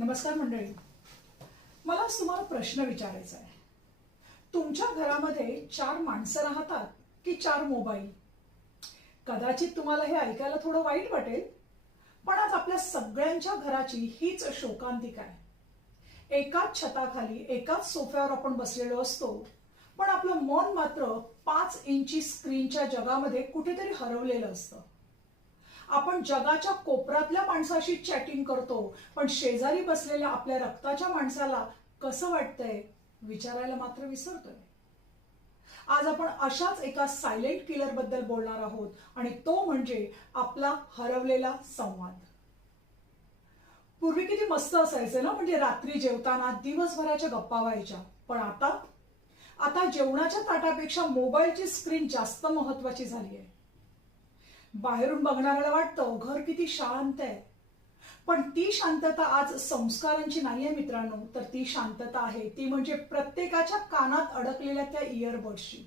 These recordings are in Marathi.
नमस्कार मंडळी, मला तुम्हाला प्रश्न विचारायचा आहे. तुमच्या घरामध्ये 4 माणसं राहतात की 4 मोबाईल? कदाचित तुम्हाला हे ऐकायला थोडं वाईट वाटेल, पण आज आपल्या सगळ्यांच्या घराची हीच शोकांतिका आहे. एकाच छताखाली एकाच सोफ्यावर आपण बसलेलो असतो, पण आपलं मन मात्र 5 इंची स्क्रीनच्या जगामध्ये कुठेतरी हरवलेलं असतं. आपण जगाच्या कोपऱ्यातल्या माणसाशी चॅटिंग करतो, पण शेजारी बसलेल्या आपल्या रक्ताच्या माणसाला कसं वाटतंय विचारायला मात्र विसरतोय. आज आपण अशाच एका सायलेंट किलर बद्दल बोलणार आहोत, आणि तो म्हणजे आपला हरवलेला संवाद. पूर्वी किती मस्त असायचं ना, म्हणजे रात्री जेवताना दिवसभराच्या गप्पा व्हायच्या. पण आता जेवणाच्या ताटापेक्षा मोबाईलची स्क्रीन जास्त महत्वाची झाली आहे. बाहेरून बघणाऱ्याला वाटतं घर किती शांत आहे, पण ती शांतता आज संस्कारांची नाहीये मित्रांनो. तर ती शांतता आहे ती म्हणजे प्रत्येकाच्या कानात अडकलेल्या त्या इयरबड्सची.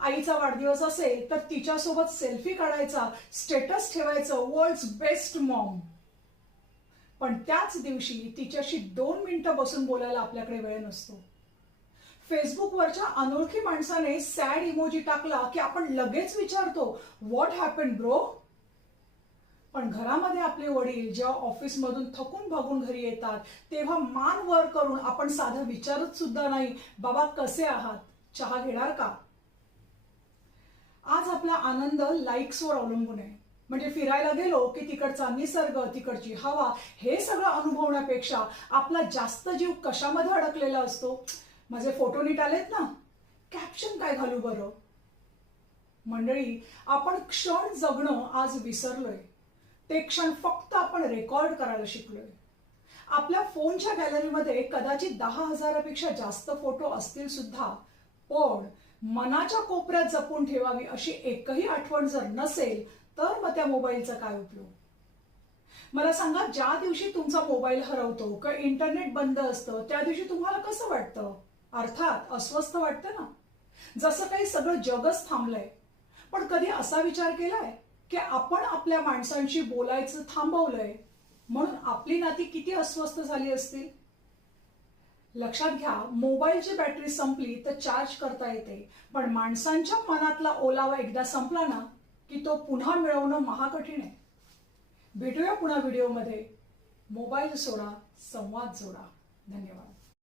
आईचा वाढदिवस असेल तर तिच्यासोबत सेल्फी काढायचा, स्टेटस ठेवायचं, वर्ल्ड्स बेस्ट मॉम. पण त्याच दिवशी तिच्याशी 2 मिनिटं बसून बोलायला आपल्याकडे वेळ नसतो. फेसबुकवरच्या अनोळखी माणसाने सॅड इमोजी टाकला की आपण लगेच विचारतो, व्हॉट हॅपन ब्रो? पण घरामध्ये आपले वडील जेव्हा ऑफिसमधून थकून भागून घरी येतात, तेव्हा मान वर करून आपण साधं विचारत सुद्धा नाही, बाबा कसे आहात, चहा घेणार का? आज आपला आनंद लाईक्सवर अवलंबून आहे. म्हणजे फिरायला गेलो की तिकडचा निसर्ग, तिकडची हवा हे सगळं अनुभवण्यापेक्षा आपला जास्त जीव कशामध्ये अडकलेला असतो? माझे फोटो नीट आलेत ना, कॅप्शन काय घालू बरं? मंडळी, आपण क्षण जगणं आज विसरलोय. ते क्षण फक्त आपण रेकॉर्ड करायला शिकलोय. आपल्या फोनच्या गॅलरीमध्ये कदाचित 10,000पेक्षा जास्त फोटो असतील सुद्धा, पण मनाच्या कोपऱ्यात जपून ठेवावी अशी एकही आठवण जर नसेल तर मग त्या मोबाईलचा काय उपयोग? मला सांगा, ज्या दिवशी तुमचा मोबाईल हरवतो किंवा इंटरनेट बंद असतं त्या दिवशी तुम्हाला कसं वाटतं? अर्थात अस्वस्थ वाटतं ना, जसं काही सगळं जगच थांबलंय. पण कधी असा विचार केलाय की आपण आपल्या माणसांशी बोलायचं थांबवलंय म्हणून आपली नाती किती अस्वस्थ झाली असतील? लक्षात घ्या, मोबाईलची बॅटरी संपली तर चार्ज करता येते, पण माणसांच्या मनातला ओलावा एकदा संपला ना की तो पुन्हा मिळवणं महाकठीण आहे. भेटूया पुन्हा व्हिडिओमध्ये. मोबाईल सोडा, संवाद जोडा. धन्यवाद.